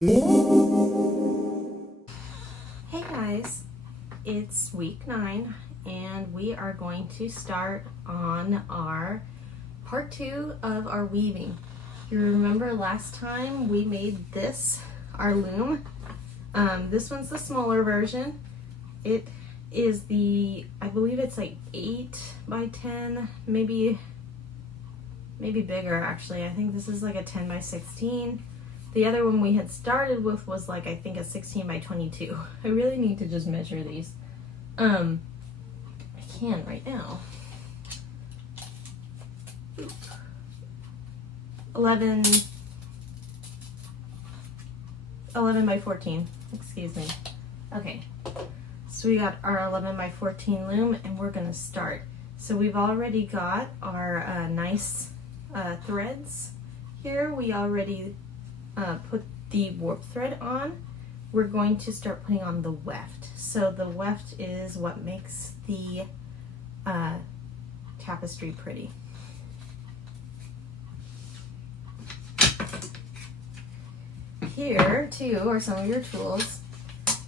Hey guys, it's week 9 and we are going to start on our part 2 of our weaving. You remember last time we made this, our loom. This one's the smaller version. It is I believe it's like 8 by 10, maybe bigger actually. I think this is like a 10 by 16. The other one we had started with was like, I think a 16 by 22. I really need to just measure these. I can right now. 11 by 14, excuse me. Okay, so we got our 11 by 14 loom and we're gonna start. So we've already got our nice threads here. We already put the warp thread on. We're going to start putting on the weft. So the weft is what makes the tapestry pretty. Here too are some of your tools.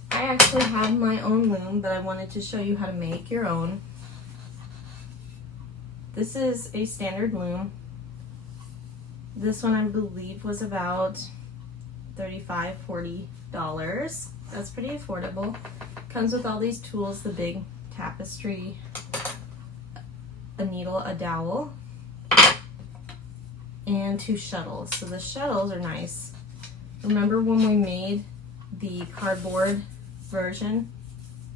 I actually have my own loom, but I wanted to show you how to make your own. This is a standard loom. This one I believe was about $35–40. That's pretty affordable. Comes with all these tools, the big tapestry, a needle, a dowel, and 2 shuttles. So the shuttles are nice. Remember when we made the cardboard version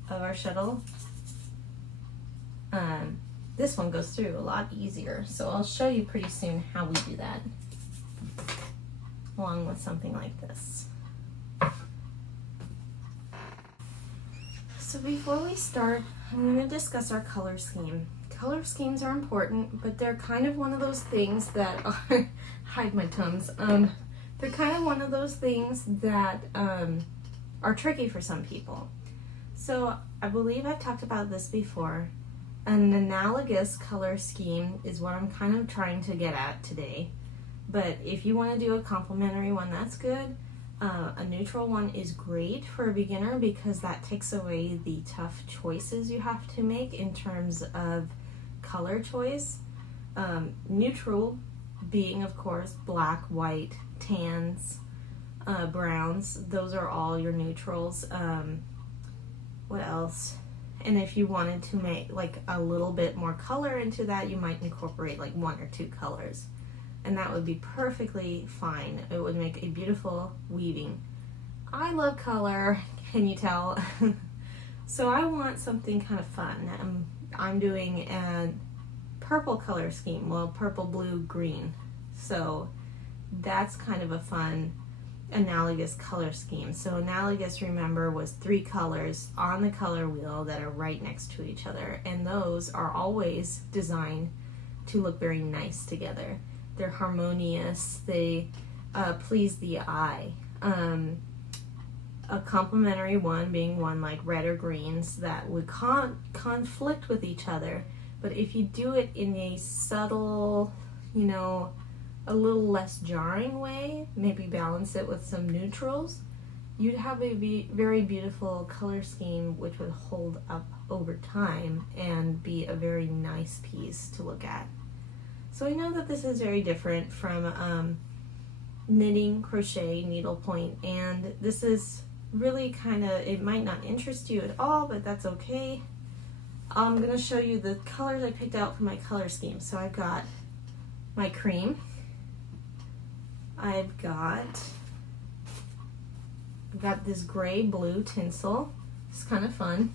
of our shuttle? This one goes through a lot easier. So I'll show you pretty soon how we do that, along with something like this. So before we start, I'm going to discuss our color scheme. Color schemes are important, but they're kind of one of those things that are, hide my Tums, they're kind of one of those things that are tricky for some people. So I believe I've talked about this before. An analogous color scheme is what I'm kind of trying to get at today. But if you want to do a complementary one, that's good. A neutral one is great for a beginner because that takes away the tough choices you have to make in terms of color choice. Neutral being, of course, black, white, tans, browns. Those are all your neutrals. What else? And if you wanted to make like a little bit more color into that, you might incorporate like 1 or 2 colors. And that would be perfectly fine. It would make a beautiful weaving. I love color, can you tell? So I want something kind of fun. I'm doing a purple color scheme, well, purple, blue, green. So that's kind of a fun analogous color scheme. So analogous, remember, was 3 colors on the color wheel that are right next to each other. And those are always designed to look very nice together. They're harmonious, they please the eye. A complementary one being one like red or greens that would conflict with each other. But if you do it in a subtle, a little less jarring way, maybe balance it with some neutrals, you'd have a very beautiful color scheme which would hold up over time and be a very nice piece to look at. So I know that this is very different from knitting, crochet, needlepoint, and this is really kind of, it might not interest you at all, but that's okay. I'm going to show you the colors I picked out for my color scheme. So I've got my cream, I've got this gray blue tinsel, it's kind of fun,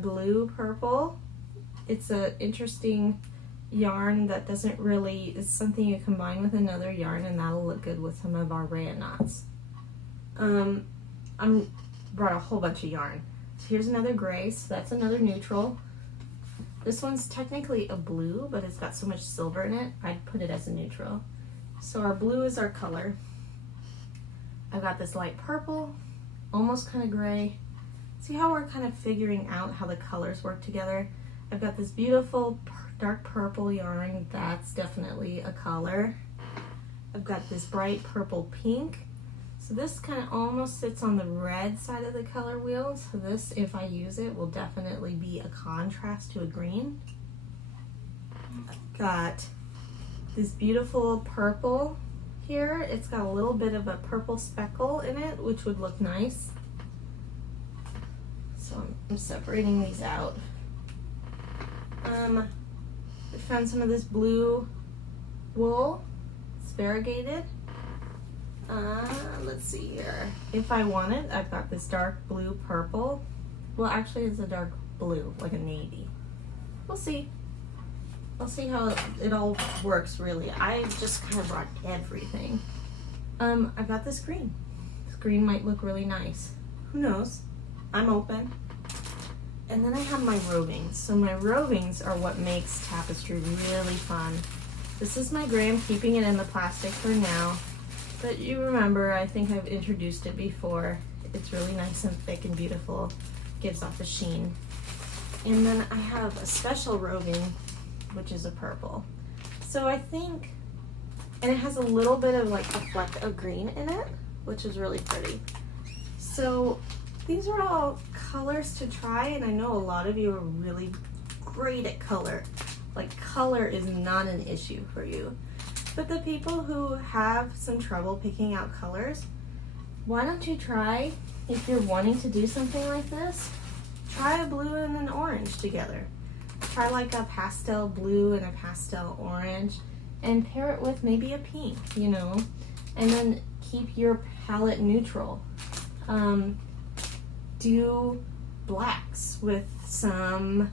blue purple. It's an interesting yarn that doesn't really, it's something you combine with another yarn and that'll look good with some of our rayon knots. I brought a whole bunch of yarn. So here's another gray, so that's another neutral. This one's technically a blue, but it's got so much silver in it, I'd put it as a neutral. So our blue is our color. I've got this light purple, almost kind of gray. See how we're kind of figuring out how the colors work together? I've got this beautiful dark purple yarn, that's definitely a color. I've got this bright purple pink. So this kind of almost sits on the red side of the color wheel. So this, if I use it, will definitely be a contrast to a green. I've got this beautiful purple here. It's got a little bit of a purple speckle in it, which would look nice. So I'm separating these out. I found some of this blue wool. It's variegated. Let's see here. If I want it, I've got this dark blue purple. Well, actually it's a dark blue, like a navy. We'll see. I'll see how it all works, really. I just kind of brought everything. I've got this green. This green might look really nice. Who knows? I'm open. And then I have my rovings. So my rovings are what makes tapestry really fun. This is my gray. I'm keeping it in the plastic for now. But you remember, I think I've introduced it before. It's really nice and thick and beautiful. Gives off a sheen. And then I have a special roving, which is a purple. So I think, and it has a little bit of like a fleck of green in it, which is really pretty. So these are all colors to try, and I know a lot of you are really great at color. Like, color is not an issue for you. But the people who have some trouble picking out colors, why don't you try, if you're wanting to do something like this, try a blue and an orange together. Try like a pastel blue and a pastel orange and pair it with maybe a pink, you know, and then keep your palette neutral. Do blacks with some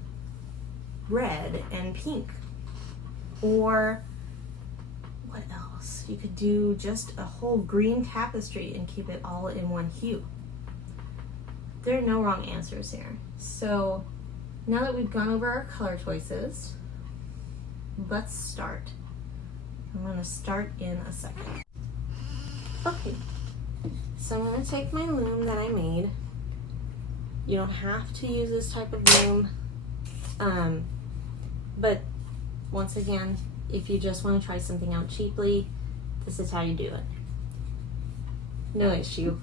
red and pink. Or what else? You could do just a whole green tapestry and keep it all in one hue. There are no wrong answers here. So now that we've gone over our color choices, let's start. I'm going to start in a second. Okay, so I'm going to take my loom that I made. You don't have to use this type of loom, but once again, if you just want to try something out cheaply, this is how you do it. No issue.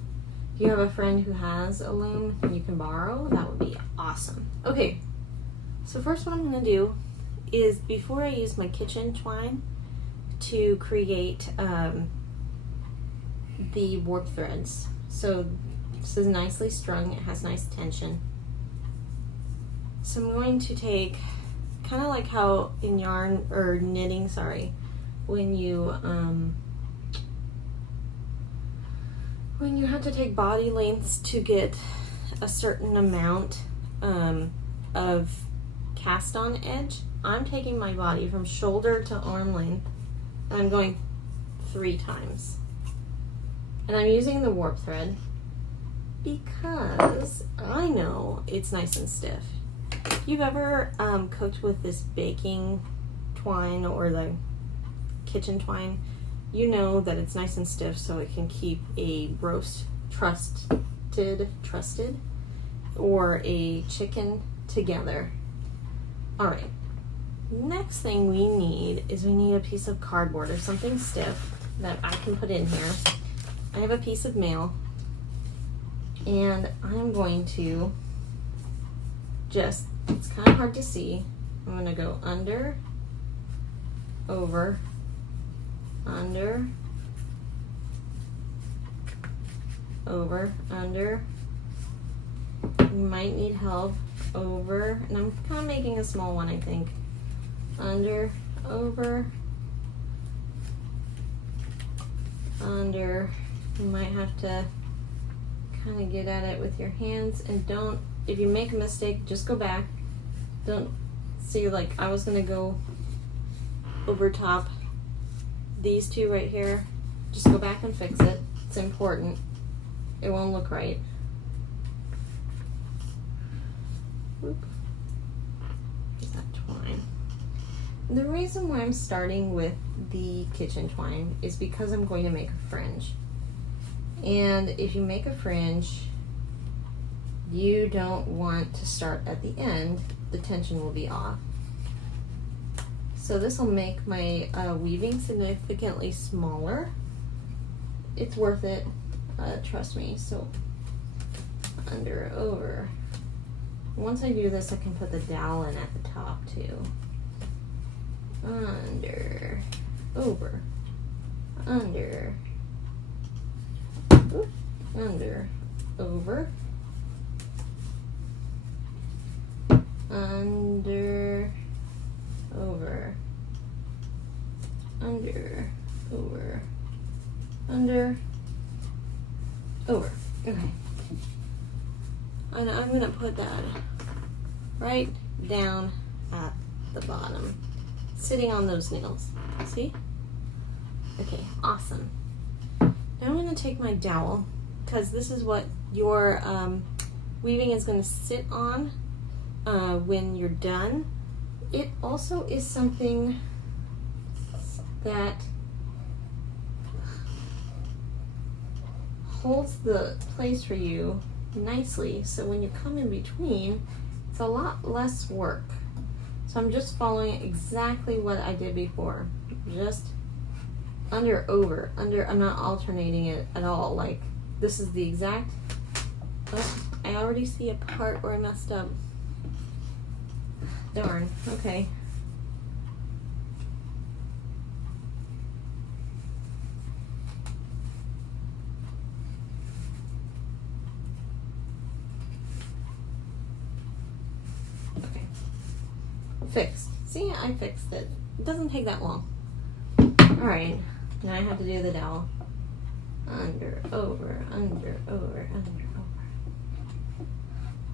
If you have a friend who has a loom and you can borrow, that would be awesome. Okay, so first what I'm going to do is, before I use my kitchen twine to create the warp threads, so this is nicely strung, it has nice tension. So I'm going to take, kind of like how in yarn, or knitting, sorry, when you have to take body lengths to get a certain amount of cast on edge, I'm taking my body from shoulder to arm length and I'm going 3 times. And I'm using the warp thread because I know it's nice and stiff. If you've ever cooked with this baking twine or the kitchen twine, you know that it's nice and stiff so it can keep a roast trusted or a chicken together. All right, next thing we need is we need a piece of cardboard or something stiff that I can put in here. I have a piece of mail and I'm going to just, it's kind of hard to see, I'm going to go under, over, under, over, under. You might need help. Over, and I'm kind of making a small one, I think. Under, over, under. You might have to kind of get at it with your hands, and don't, if you make a mistake, just go back. Don't see, like I was gonna go over top these two right here. Just go back and fix it. It's important. It won't look right. Oop. Here's that twine. The reason why I'm starting with the kitchen twine is because I'm going to make a fringe. And if you make a fringe, you don't want to start at the end. The tension will be off. So this will make my weaving significantly smaller. It's worth it, trust me. So under, over. Once I do this, I can put the dowel in at the top too. Under, over, under, oop, under, over, under, over, under, over, under, over. Okay. And I'm gonna put that right down at the bottom, sitting on those needles. See? Okay, awesome. Now I'm gonna take my dowel, because this is what your weaving is gonna sit on when you're done. It also is something that holds the place for you nicely, so when you come in between, it's a lot less work. So I'm just following exactly what I did before. Just under, over, under. I'm not alternating it at all. Like, this is the exact, oh, I already see a part where I messed up. Darn, okay. Okay, fixed. See, I fixed it. It doesn't take that long. All right, now I have to do the dowel. Under, over, under, over, under, over.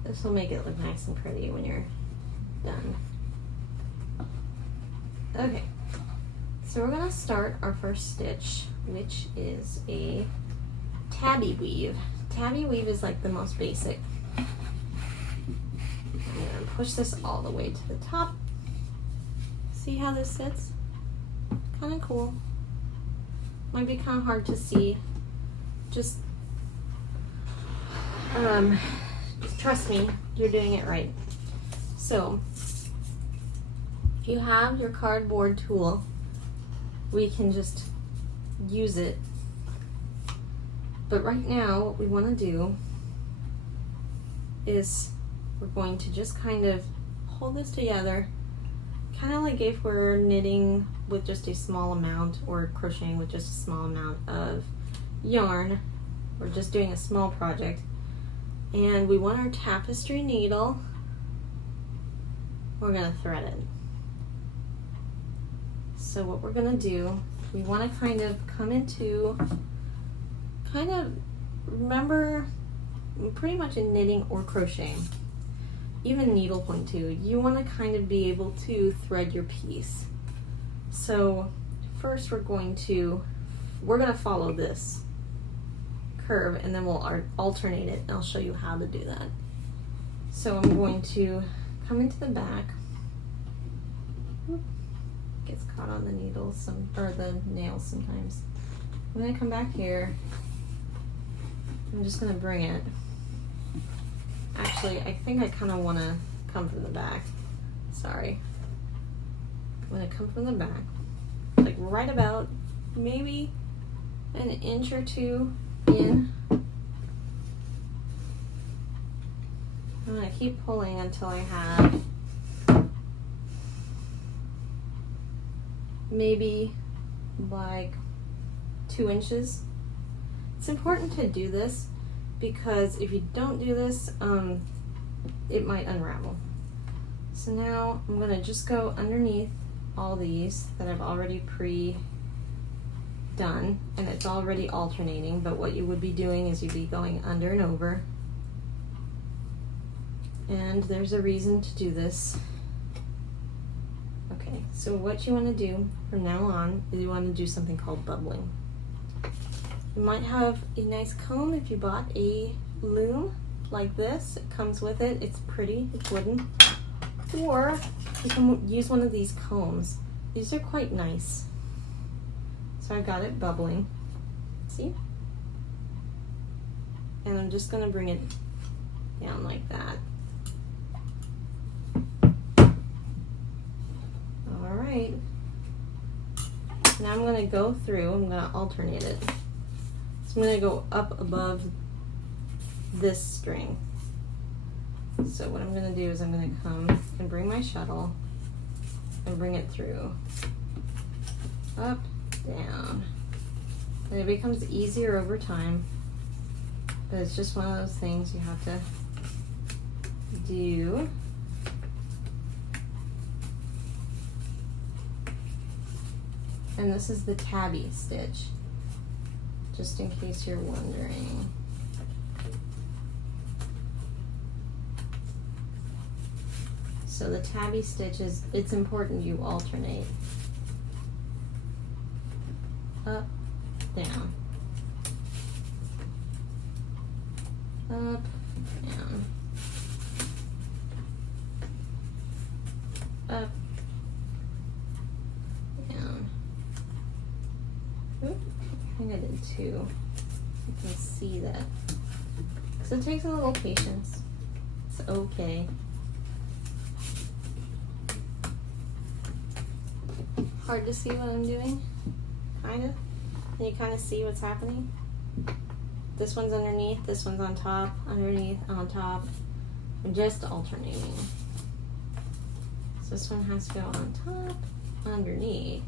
This will make it look nice and pretty when you're done. Okay, so we're gonna start our first stitch, which is a tabby weave. Tabby weave is like the most basic. I'm gonna push this all the way to the top. See how this sits? Kind of cool. Might be kind of hard to see. Just trust me, you're doing it right. So, if you have your cardboard tool, we can just use it. But right now, what we want to do is we're going to just kind of hold this together, kind of like if we're knitting with just a small amount or crocheting with just a small amount of yarn. We're just doing a small project. And we want our tapestry needle. We're going to thread it. So what we're going to do, we want to kind of come into, remember, pretty much in knitting or crocheting, even needlepoint too, you want to kind of be able to thread your piece. So first we're going to follow this curve, and then we'll alternate it, and I'll show you how to do that. So I'm going to come into the back. Gets caught on the needles or the nails sometimes. I'm going to come back here. I'm just going to bring it. Actually, I think I kind of want to come from the back. Sorry. I'm going to come from the back, like right about maybe an inch or two in. I'm going to keep pulling until I have maybe like 2 inches. It's important to do this because if you don't do this, it might unravel. So now I'm going to just go underneath all these that I've already pre-done, and it's already alternating, but what you would be doing is you'd be going under and over. And there's a reason to do this. Okay, so what you want to do from now on is you want to do something called bubbling. You might have a nice comb if you bought a loom like this. It comes with it. It's pretty, it's wooden. Or you can use one of these combs. These are quite nice. So I've got it bubbling. See? And I'm just going to bring it down like that. All All right. Now I'm going to go through, I'm going to alternate it. So I'm going to go up above this string. So what I'm going to do is I'm going to come and bring my shuttle and bring it through. Up, down. And it becomes easier over time, but it's just one of those things you have to do. And this is the tabby stitch, just in case you're wondering. So the tabby stitch is, it's important you alternate. Up, down. Up, down. Up, down. Oop, I think I did two. You can see that. So it takes a little patience. It's okay. Hard to see what I'm doing? Kind of? Can you kind of see what's happening? This one's underneath, this one's on top, underneath, on top. I'm just alternating. So this one has to go on top, underneath,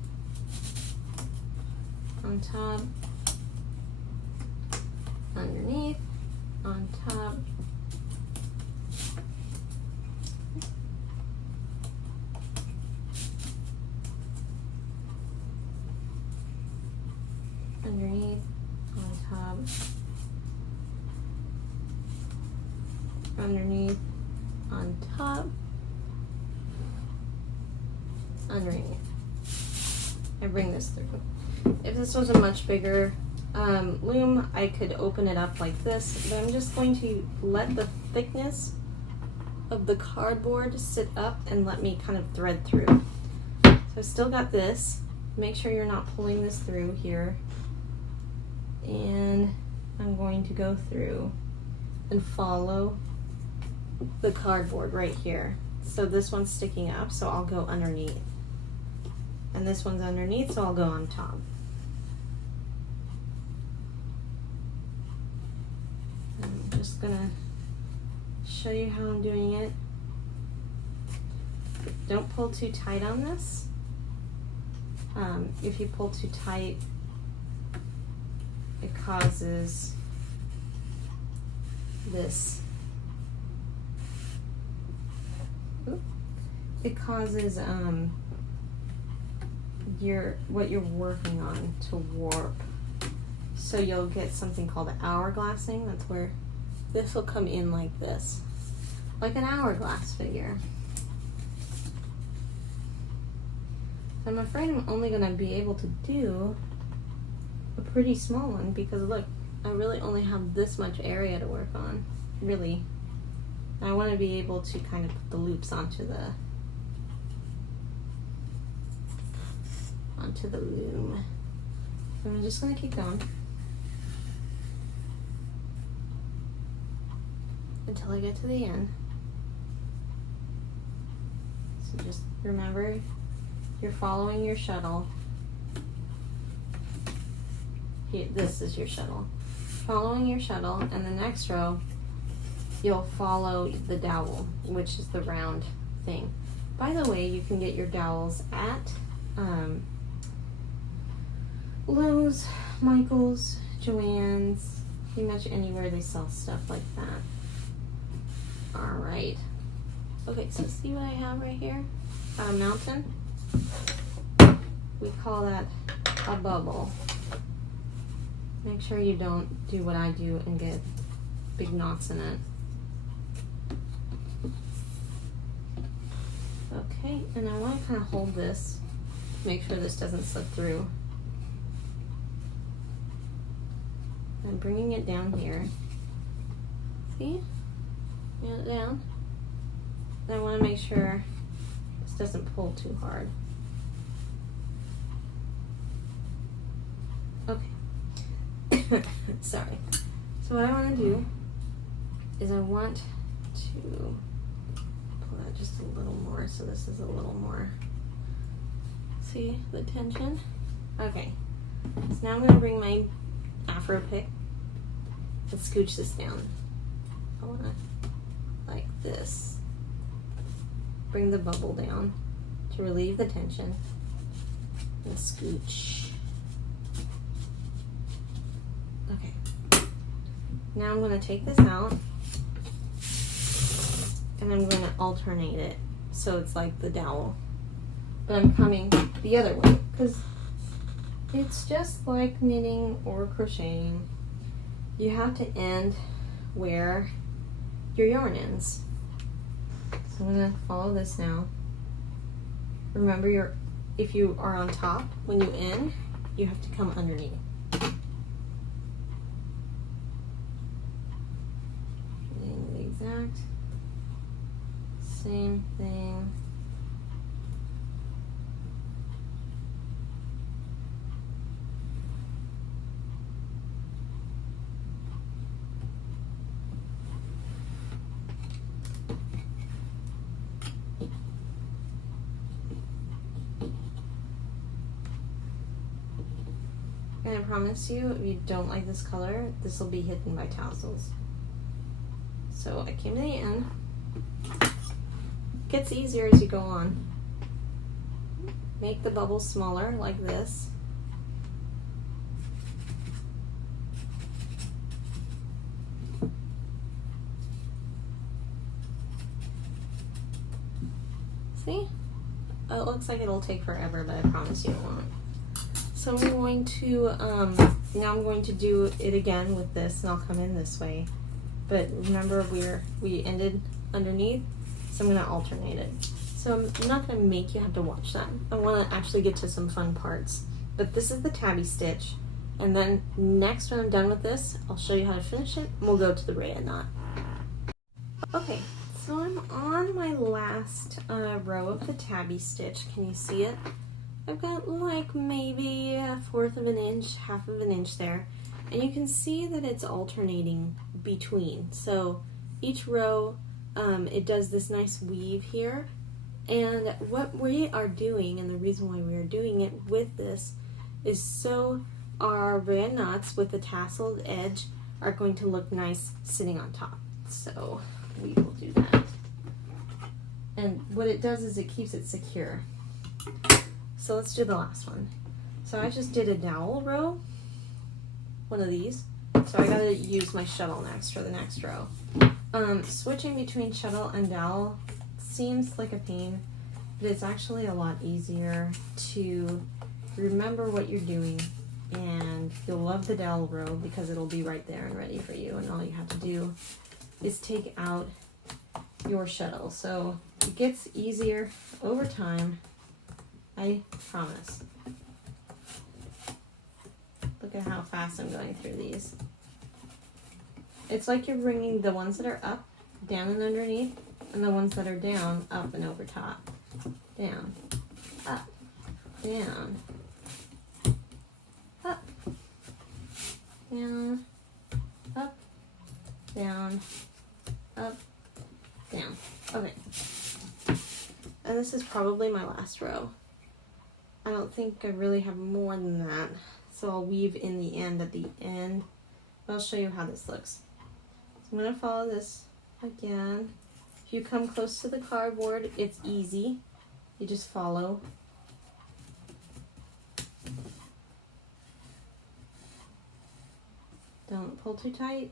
on top, underneath, on top. Underneath, on top, underneath, on top, underneath. I bring this through. If this was a much bigger loom, I could open it up like this, but I'm just going to let the thickness of the cardboard sit up and let me kind of thread through. So I've still got this. Make sure you're not pulling this through here. And I'm going to go through and follow the cardboard right here. So this one's sticking up, so I'll go underneath. And this one's underneath, so I'll go on top. I'm just gonna show you how I'm doing it. Don't pull too tight on this. If you pull too tight, it causes this. It causes what you're working on to warp. So you'll get something called hourglassing. That's where this will come in like this, like an hourglass figure. I'm afraid I'm only going to be able to do a pretty small one because look, I really only have this much area to work on, really. I want to be able to kind of put the loops onto the loom. So I'm just going to keep going until I get to the end. So just remember, you're following your shuttle. Here, this is your shuttle. Following your shuttle, and the next row, you'll follow the dowel, which is the round thing. By the way, you can get your dowels at Lowe's, Michael's, Joann's, pretty much anywhere they sell stuff like that. Alright. Okay, so see what I have right here? A mountain. We call that a bubble. Make sure you don't do what I do and get big knots in it. Okay, and I want to kind of hold this, make sure this doesn't slip through. I'm bringing it down here. See? Get it down. And I want to make sure this doesn't pull too hard. Okay. Sorry. So what I want to do is I want to pull that just a little more, so this is a little more See the tension? Okay, so now I'm going to bring my Afro pick and scooch this down. I want to, like this. Bring the bubble down to relieve the tension and scooch. Okay, now I'm going to take this out and I'm going to alternate it so it's like the dowel. But I'm coming the other way because it's just like knitting or crocheting. You have to end where your yarn ends. So I'm going to follow this now. Remember, if you are on top, when you end, you have to come underneath. Doing the exact same thing. And I promise you, if you don't like this color, this will be hidden by tassels. So I came to the end. It gets easier as you go on. Make the bubbles smaller like this. See? Oh, it looks like it'll take forever, but I promise you it won't. So I'm going to, now I'm going to do it again with this, and I'll come in this way. But remember, we ended underneath, so I'm going to alternate it. So I'm not going to make you have to watch that. I want to actually get to some fun parts. But this is the tabby stitch, and then next when I'm done with this, I'll show you how to finish it, and we'll go to the rayon knot. Okay, so I'm on my last row of the tabby stitch. Can you see it? I've got like maybe 1/4 of an inch, 1/2 of an inch there, and you can see that it's alternating between. So each row, it does this nice weave here, and what we are doing, and the reason why we are doing it with this, is so our rayon knots with the tasseled edge are going to look nice sitting on top. So we will do that. And what it does is it keeps it secure. So let's do the last one. So I just did a dowel row, one of these. So I gotta use my shuttle next for the next row. Switching between shuttle and dowel seems like a pain, but it's actually a lot easier to remember what you're doing, and you'll love the dowel row because it'll be right there and ready for you, and all you have to do is take out your shuttle. So it gets easier over time, I promise. Look at how fast I'm going through these. It's like you're bringing the ones that are up, down and underneath, and the ones that are down, up and over top. Down, up, down, up, down, up, down, up, down. Okay. And this is probably my last row. I don't think I really have more than that. So I'll weave in the end at the end. But I'll show you how this looks. So I'm going to follow this again. If you come close to the cardboard, it's easy. You just follow. Don't pull too tight.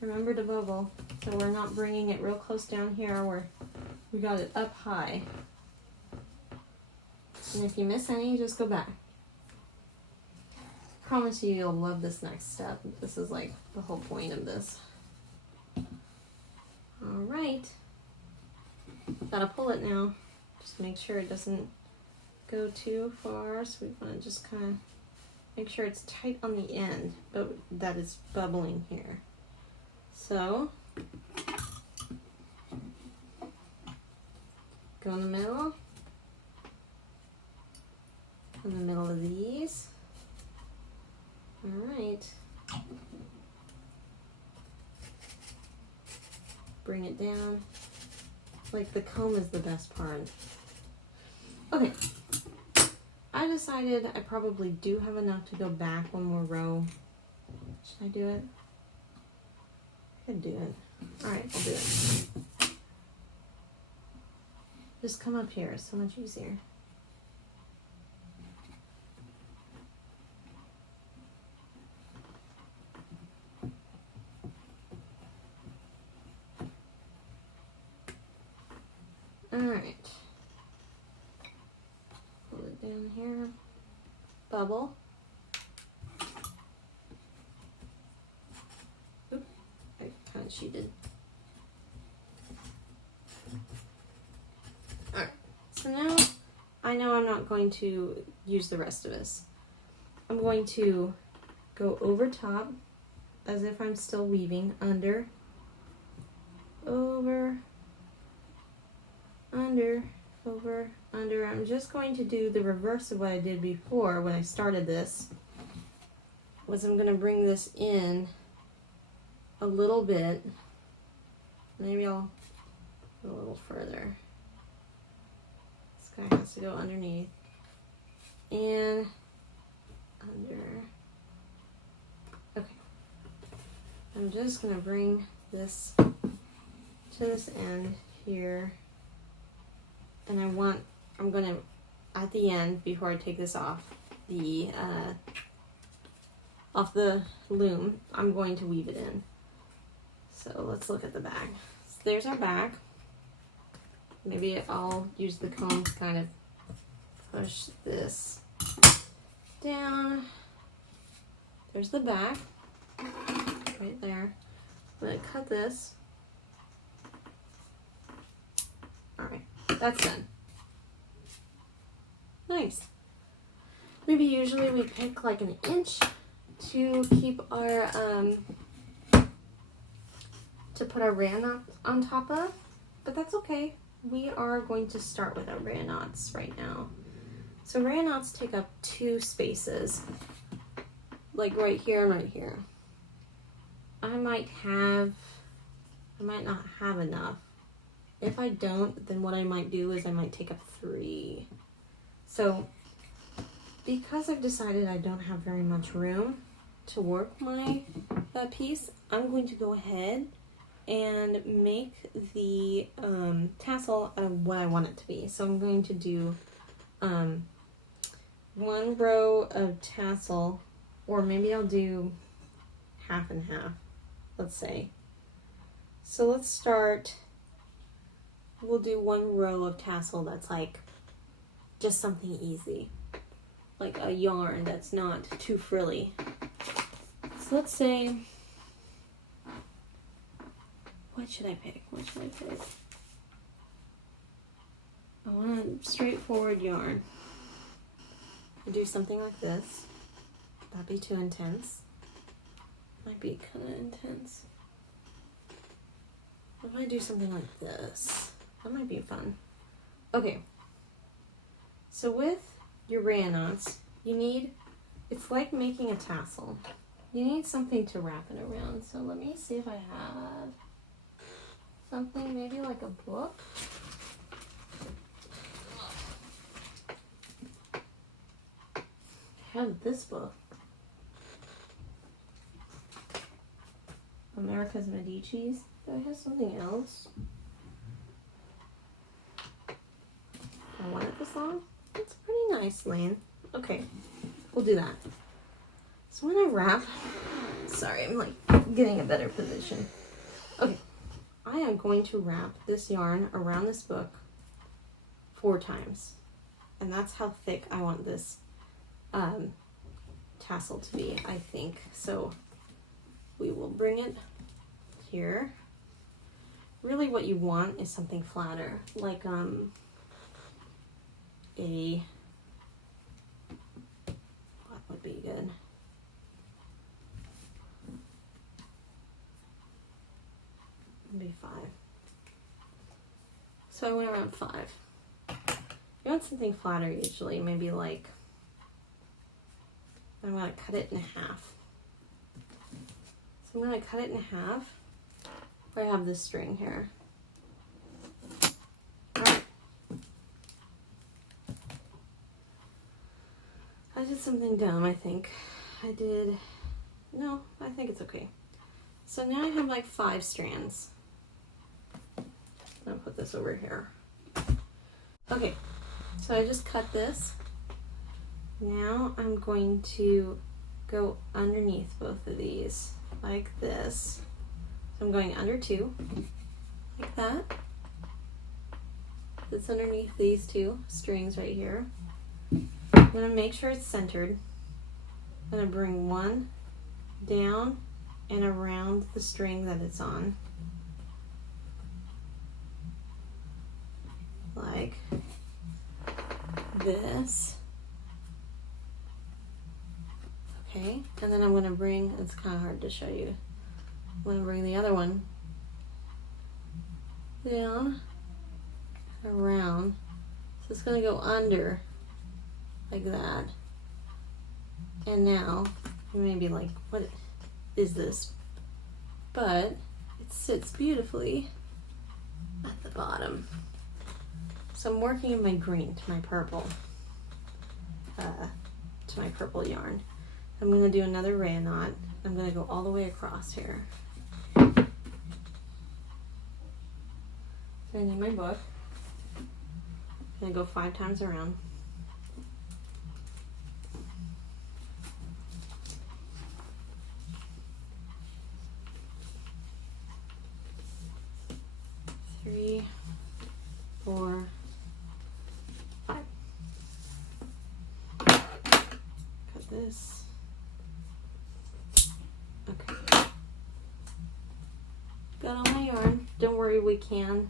Remember to bubble, so we're not bringing it real close down here where we got it up high. And if you miss any, just go back. I promise you, you'll love this next step. This is like the whole point of this. All right. Gotta pull it now. Just make sure it doesn't go too far. So we want to just kind of make sure it's tight on the end, but that it's bubbling here. So, go in the middle of these. All right. Bring it down. Like the comb is the best part. Okay. I decided I probably do have enough to go back one more row. Should I do it? I could do it. Alright, I'll do it. Just come up here, it's so much easier. Alright. Pull it down here. Bubble. Oop, I kind of cheated. Alright, so now I know I'm not going to use the rest of this. I'm going to go over top as if I'm still weaving, under, over, under, over, under. I'm just going to do the reverse of what I did before when I started this. Was I'm going to bring this in a little bit. Maybe I'll go a little further. This guy has to go underneath and under. Okay. I'm just going to bring this to this end here. And I'm going to, at the end, before I take this off the loom, I'm going to weave it in. So let's look at the back. So there's our back. Maybe I'll use the comb to kind of push this down. There's the back, right there. I'm going to cut this. Alright. That's done. Nice. Maybe usually we pick like an inch to keep our, to put our rayon knots on top of, but that's okay. We are going to start with our rayon knots right now. So rayon knots take up 2 spaces, like right here and right here. I might not have enough. If I don't, then what I might do is I might take up 3. So, because I've decided I don't have very much room to work my piece, I'm going to go ahead and make the tassel out of what I want it to be. So I'm going to do 1 row of tassel, or maybe I'll do half and half, let's say. So let's start. We'll do 1 row of tassel that's like just something easy, like a yarn that's not too frilly. So let's say, what should I pick? What should I pick? I want a straightforward yarn. I'll do something like this. That'd be too intense. Might be kind of intense. I might do something like this. That might be fun. Okay. So with your rayon knots, you need, it's like making a tassel. You need something to wrap it around. So let me see if I have something, maybe like a book. I have this book. America's Medicis. Do I have something else? I want it this long. It's pretty nice, Lane. Okay, we'll do that. So when I wrap, sorry, I'm like getting a better position. Okay, I am going to wrap this yarn around this book 4 times. And that's how thick I want this tassel to be, I think. So we will bring it here. Really what you want is something flatter, like what would be good? Maybe 5. So I went around 5. You want something flatter usually, maybe like, I'm going to cut it in half. So I'm going to cut it in half, where I have this string here. I did something dumb, I think. No, I think it's okay. So now I have like 5 strands. I'll put this over here. Okay, so I just cut this. Now I'm going to go underneath both of these like this. So I'm going under 2, like that. It's underneath these 2 strings right here. I'm going to make sure it's centered. I'm going to bring 1 down and around the string that it's on. Like this. Okay, and then I'm going to bring, it's kind of hard to show you, I'm going to bring the other one down, around, so it's going to go under, like that, and now, you may be like, what is this? But it sits beautifully at the bottom. So I'm working in my green to my purple yarn. I'm going to do another rayon knot. I'm going to go all the way across here. So I need my book. I'm going to go 5 times around. Three, 4, 5. Cut this. Okay. Got all my yarn. Don't worry, we can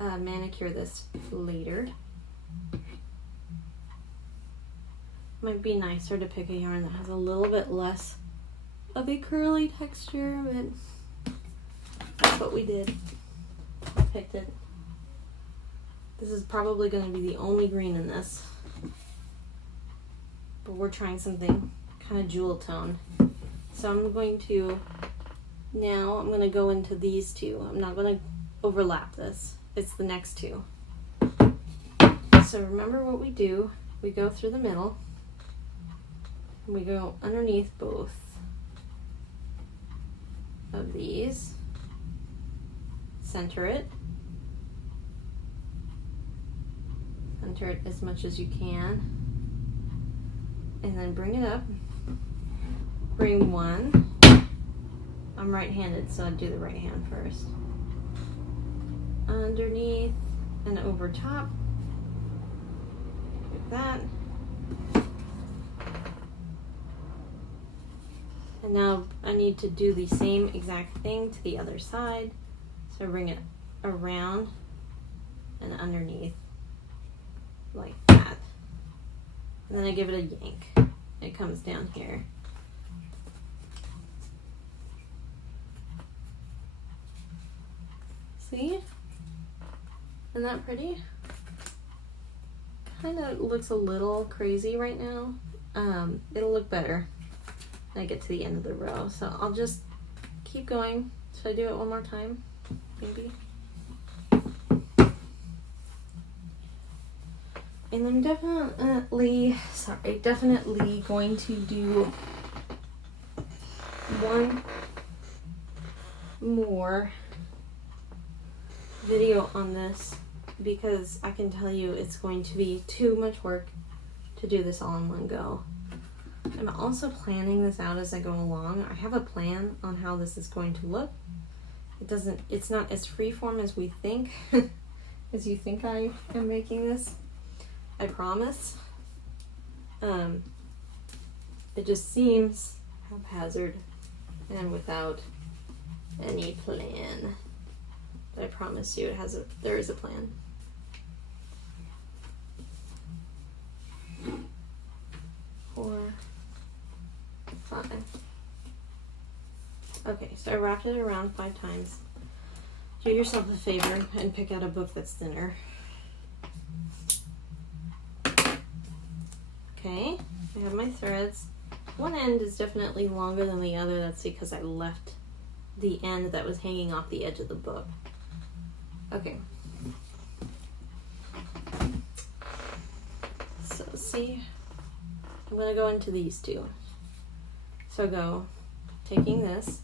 manicure this later. Might be nicer to pick a yarn that has a little bit less of a curly texture, but that's what we did. I picked it. This is probably going to be the only green in this, but we're trying something kind of jewel tone. So I'm going to go into these 2. I'm not going to overlap this. It's the next 2. So remember what we do. We go through the middle. And we go underneath both of these. Center it. Center it as much as you can. And then bring it up. Bring 1. I'm right-handed, so I'd do the right hand first. Underneath and over top. Like that. And now I need to do the same exact thing to the other side. So bring it around and underneath. Like that. And then I give it a yank. It comes down here. See? Isn't that pretty? Kind of looks a little crazy right now. It'll look better when I get to the end of the row. So I'll just keep going. Should I do it one more time? Maybe. And I'm definitely going to do one more video on this, because I can tell you it's going to be too much work to do this all in one go. I'm also planning this out as I go along. I have a plan on how this is going to look. It's not as freeform as we think, as you think I am making this. I promise. It just seems haphazard and without any plan. But I promise you there is a plan. Four, 5. Okay, so I wrapped it around 5 times. Do yourself a favor and pick out a book that's thinner. Okay, I have my threads. One end is definitely longer than the other. That's because I left the end that was hanging off the edge of the book. Okay. So see, I'm going to go into these two. So go, taking this,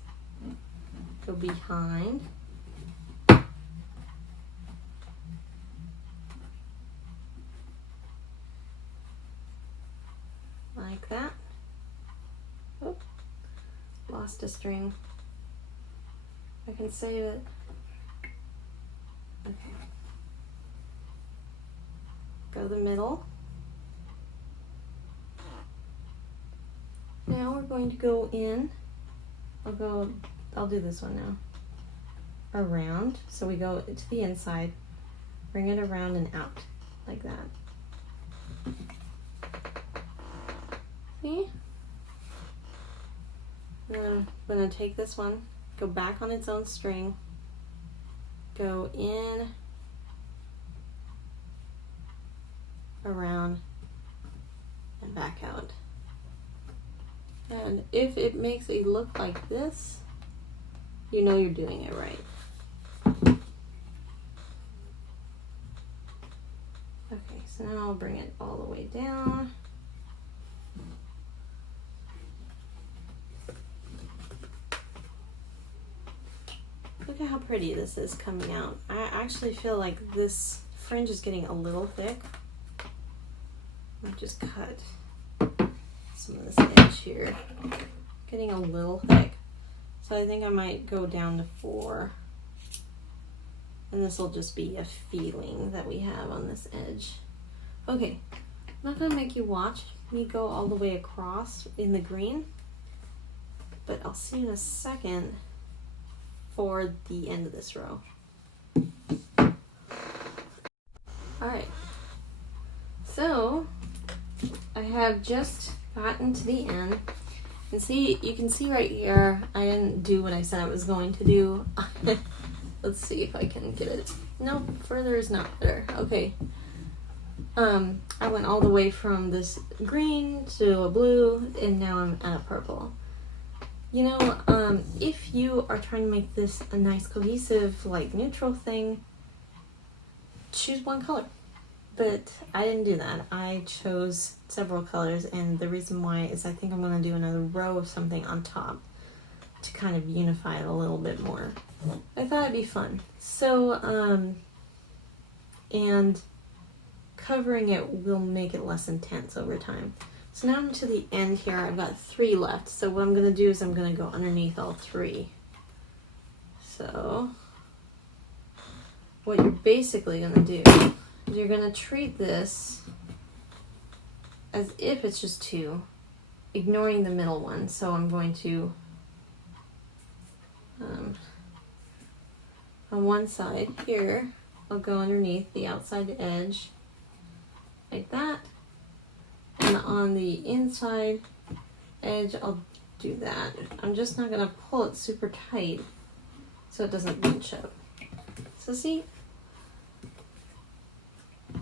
go behind, like that. Oh, lost a string. I can save it. Okay. Go to the middle. Now we're going to go in. I'll do this one now. Around. So we go to the inside, bring it around and out like that. See? Then I'm going to take this one, go back on its own string, go in, around, and back out. And if it makes it look like this, you know you're doing it right. Okay, so now I'll bring it all the way down. Look at how pretty this is coming out. I actually feel like this fringe is getting a little thick. I'll just cut some of this edge here. Getting a little thick. So I think I might go down to 4. And this will just be a feeling that we have on this edge. Okay, I'm not gonna make you watch me go all the way across in the green, but I'll see you in a second for the end of this row. Alright, so I have just gotten to the end. And see, you can see right here, I didn't do what I said I was going to do. Let's see if I can get it. Nope, further is not better. Okay. I went all the way from this green to a blue, and now I'm at a purple. You know, if you are trying to make this a nice cohesive, like neutral thing, choose one color. But I didn't do that. I chose several colors, and the reason why is I think I'm going to do another row of something on top to kind of unify it a little bit more. I thought it'd be fun. So, and covering it will make it less intense over time. So now I'm to the end here. I've got 3 left. So what I'm going to do is I'm going to go underneath all 3. So what you're basically going to do, you're going to treat this as if it's just 2, ignoring the middle one. So I'm going to, on one side here, I'll go underneath the outside edge like that. And on the inside edge, I'll do that. I'm just not going to pull it super tight so it doesn't bunch up. So see?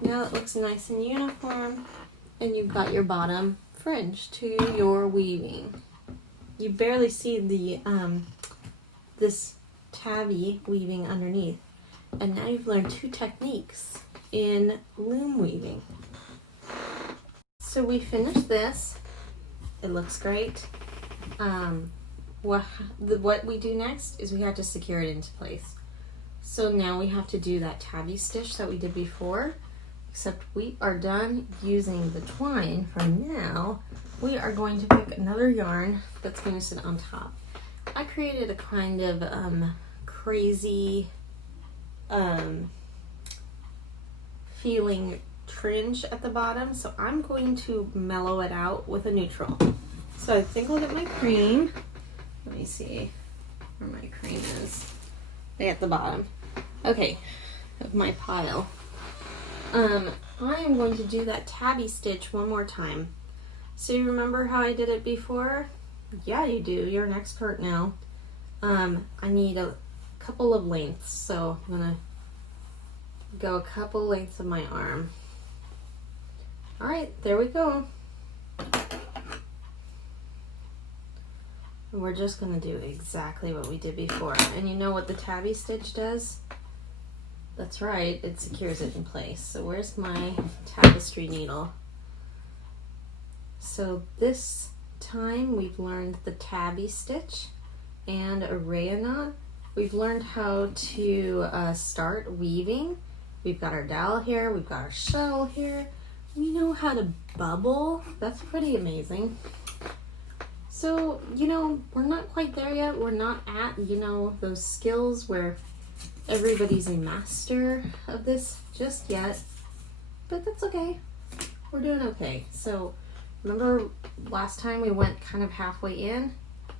Now it looks nice and uniform, and you've got your bottom fringe to your weaving. You barely see the this tabby weaving underneath, and now you've learned 2 techniques in loom weaving. So we finished this. It looks great. What we do next is we have to secure it into place. So now we have to do that tabby stitch that we did before. Except we are done using the twine for now. We are going to pick another yarn that's going to sit on top. I created a kind of crazy feeling fringe at the bottom, so I'm going to mellow it out with a neutral. So I think I'll get my cream. Let me see where my cream is. At the bottom. Okay, of my pile. I am going to do that tabby stitch one more time. So you remember how I did it before? Yeah, you do. You're an expert now. I need a couple of lengths, so I'm gonna go a couple lengths of my arm. All right, there we go. And we're just gonna do exactly what we did before. And you know what the tabby stitch does? That's right, it secures it in place. So where's my tapestry needle? So this time we've learned the tabby stitch and a rayon knot. We've learned how to start weaving. We've got our dowel here, we've got our shell here. We know how to bubble. That's pretty amazing. So, you know, we're not quite there yet. We're not at, you know, those skills where everybody's a master of this just yet. But that's okay. We're doing okay. So, remember last time we went kind of halfway in?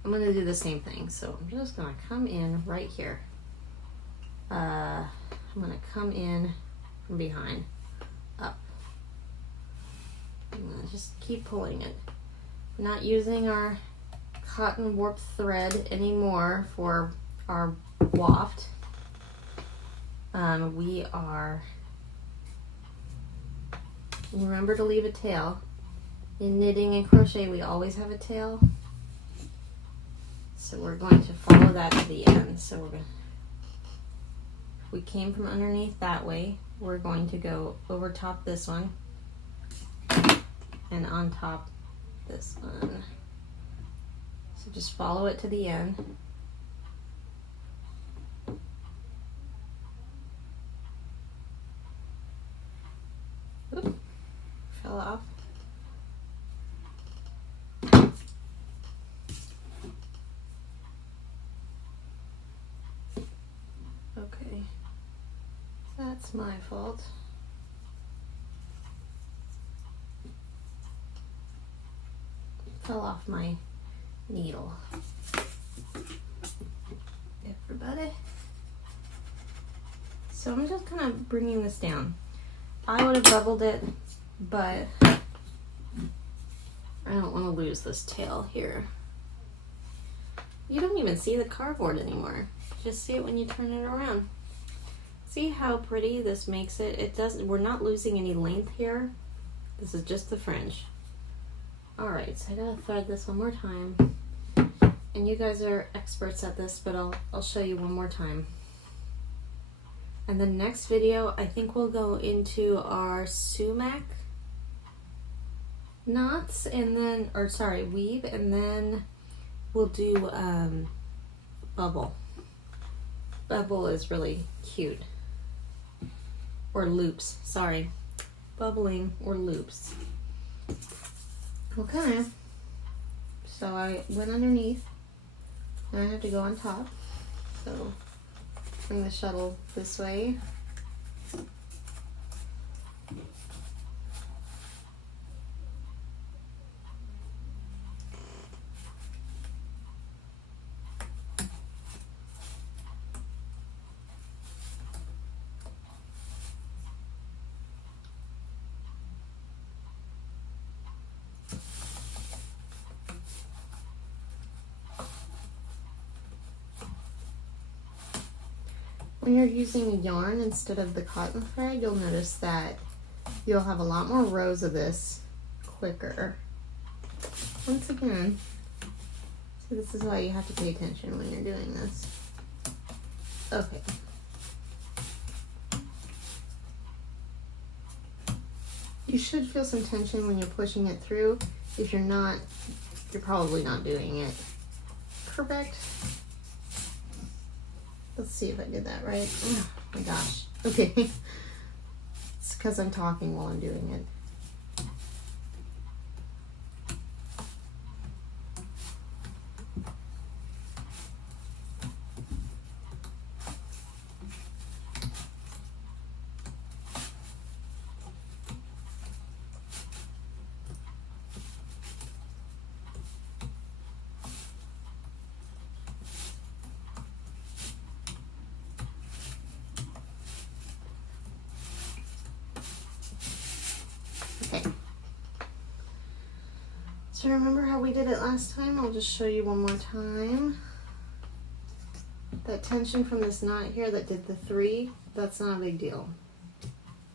I'm going to do the same thing. So, I'm just going to come in right here. I'm going to come in from behind, up. I'm going to just keep pulling it. Not using our cotton warp thread anymore for our waft. We are, remember to leave a tail. In knitting and crochet, we always have a tail. So we're going to follow that to the end. So we're going to, if we came from underneath that way, we're going to go over top this one and on top this one. So just follow it to the end. Oop, fell off. Okay, that's my fault. Fell off my needle. Everybody. So I'm just kind of bringing this down. I would have bubbled it, but I don't want to lose this tail here. You don't even see the cardboard anymore. Just see it when you turn it around. See how pretty this makes it? It doesn't, we're not losing any length here. This is just the fringe. Alright, so I gotta thread this one more time. And you guys are experts at this, but I'll show you one more time. And the next video, I think we'll go into our sumac knots and then, or sorry, weave, and then we'll do bubble. Bubble is really cute. Or loops, sorry. Bubbling or loops. Okay, so I went underneath, and I have to go on top, so bring the shuttle this way. When you're using yarn instead of the cotton thread, you'll notice that you'll have a lot more rows of this quicker. Once again, so this is why you have to pay attention when you're doing this. Okay. You should feel some tension when you're pushing it through. If you're not, you're probably not doing it perfect. Let's see if I did that right. Oh my gosh. Okay. It's because I'm talking while I'm doing it. Okay. So remember how we did it last time? I'll just show you one more time. That tension from this knot here that did the 3, that's not a big deal.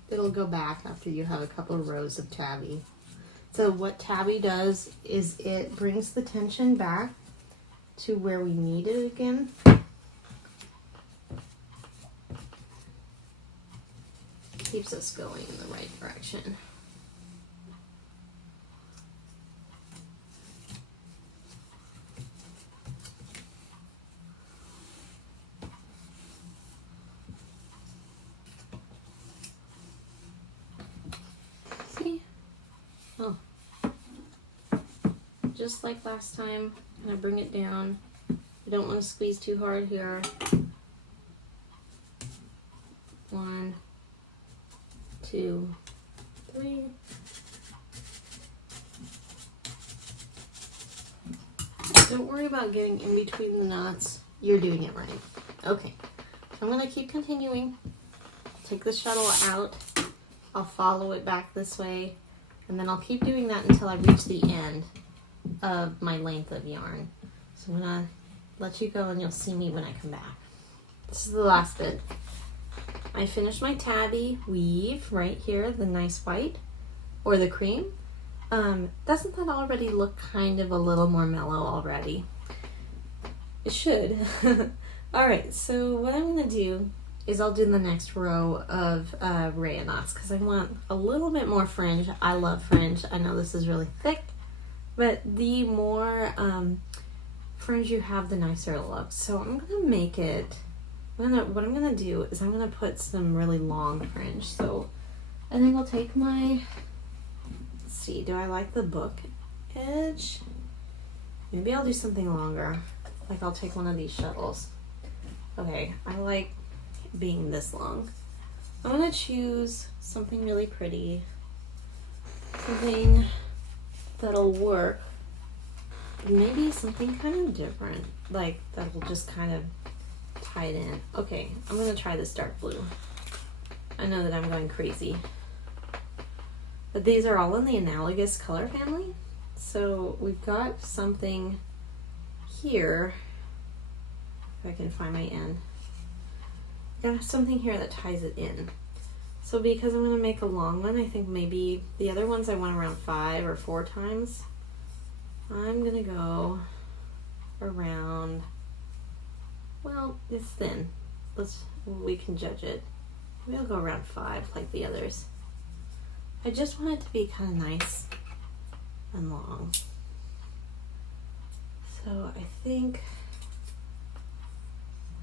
It'll go back after you have a couple of rows of tabby. So what tabby does is it brings the tension back to where we need it again. Keeps us going in the right direction. just like last time, I'm gonna bring it down. You don't want to squeeze too hard here. 1, 2, 3. Don't worry about getting in between the knots. You're doing it right. Okay, so I'm gonna keep continuing. Take the shuttle out. I'll follow it back this way, and then I'll keep doing that until I reach the end of my length of yarn. So I'm gonna let you go and you'll see me when I come back. This is the last bit. I finished my tabby weave right here, the nice white, or the cream. Doesn't that already look kind of a little more mellow already? It should. Alright, so what I'm gonna do is I'll do the next row of rayon knots because I want a little bit more fringe. I love fringe. I know this is really thick, but the more fringe you have, the nicer it looks. So I'm gonna make it, what I'm gonna do is I'm gonna put some really long fringe. So I think I'll take my, let's see, do I like the book edge? Maybe I'll do something longer. Like I'll take one of these shuttles. Okay, I like being this long. I'm gonna choose something really pretty, something that'll work, maybe something kind of different, like that'll just kind of tie it in. Okay, I'm gonna try this dark blue. I know that I'm going crazy, but these are all in the analogous color family. So we've got something here, if I can find my end. Got something here that ties it in. So because I'm going to make a long one, I think maybe the other ones I went around 5 or 4 times. I'm going to go around, well, it's thin. We can judge it. Maybe I'll go around 5 like the others. I just want it to be kind of nice and long. So I think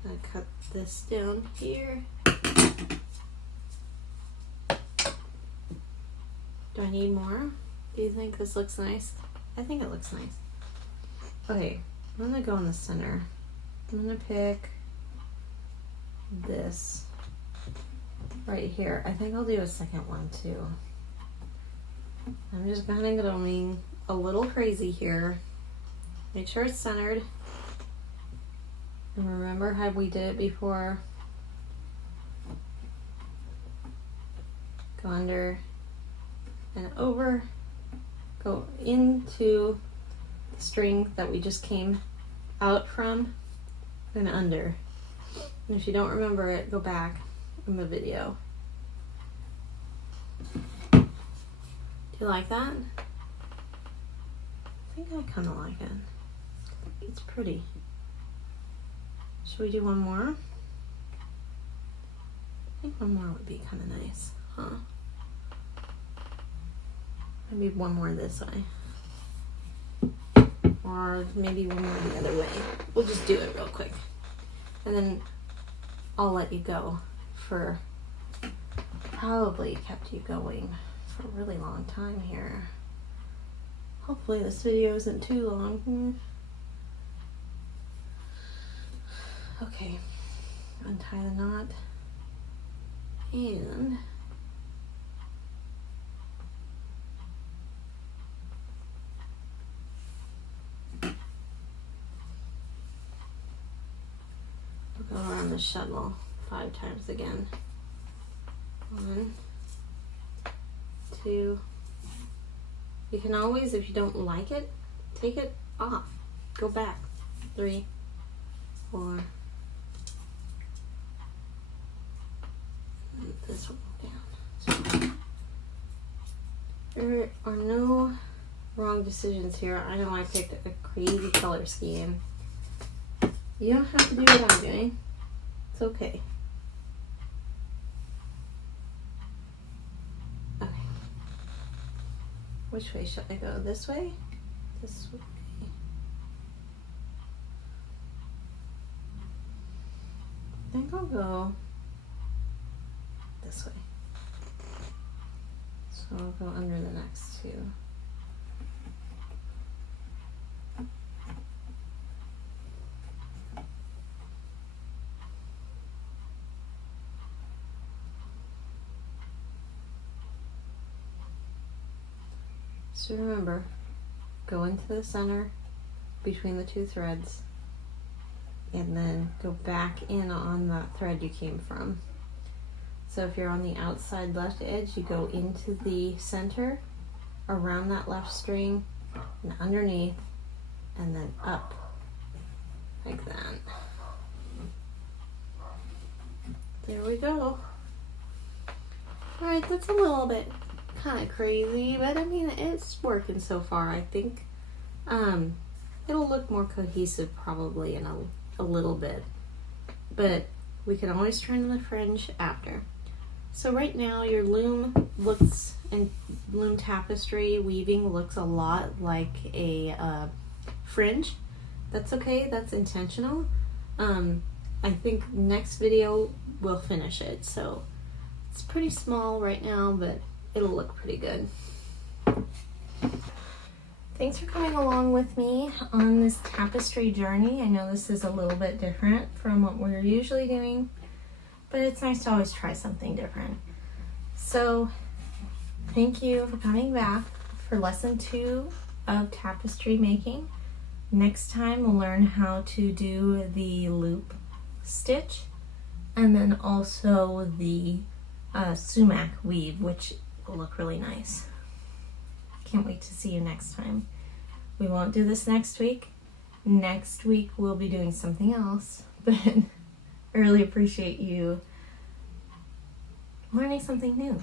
I'm gonna cut this down here. Do I need more? Do you think this looks nice? I think it looks nice. Okay, I'm gonna go in the center. I'm gonna pick this right here. I think I'll do a second one too. I'm just kind of going a little crazy here. Make sure it's centered. And remember how we did it before. Go under and over. Go into the string that we just came out from and under. And if you don't remember it, go back in the video. Do you like that? I think I kind of like it. It's pretty. Should we do one more? I think one more would be kind of nice, huh? Maybe one more this way. Or maybe one more the other way. We'll just do it real quick. And then I'll let you go for, probably kept you going for a really long time here. Hopefully this video isn't too long. Okay, untie the knot and go around the shuttle 5 times again. 1, 2. You can always, if you don't like it, take it off. Go back. 3, 4. This one down. There are no wrong decisions here. I know I picked a crazy color scheme. You don't have to do what I'm doing. It's okay. Okay. Which way should I go? This way? This way. I think I'll go this way. So I'll go under the next 2. So remember, go into the center between the two threads and then go back in on that thread you came from. So if you're on the outside left edge, you go into the center, around that left string, and underneath, and then up, like that. There we go. Alright, that's a little bit kind of crazy, but I mean, it's working so far, I think. It'll look more cohesive probably in a little bit, but we can always turn the fringe after. So right now your loom looks, and loom tapestry weaving looks a lot like a fringe. That's okay, that's intentional. I think next video we'll finish it. So it's pretty small right now, but it'll look pretty good. Thanks for coming along with me on this tapestry journey. I know this is a little bit different from what we're usually doing, but it's nice to always try something different. So thank you for coming back for lesson 2 of tapestry making. Next time we'll learn how to do the loop stitch and then also the sumac weave, which will look really nice. Can't wait to see you next time. We won't do this next week. Next week we'll be doing something else, but I really appreciate you learning something new.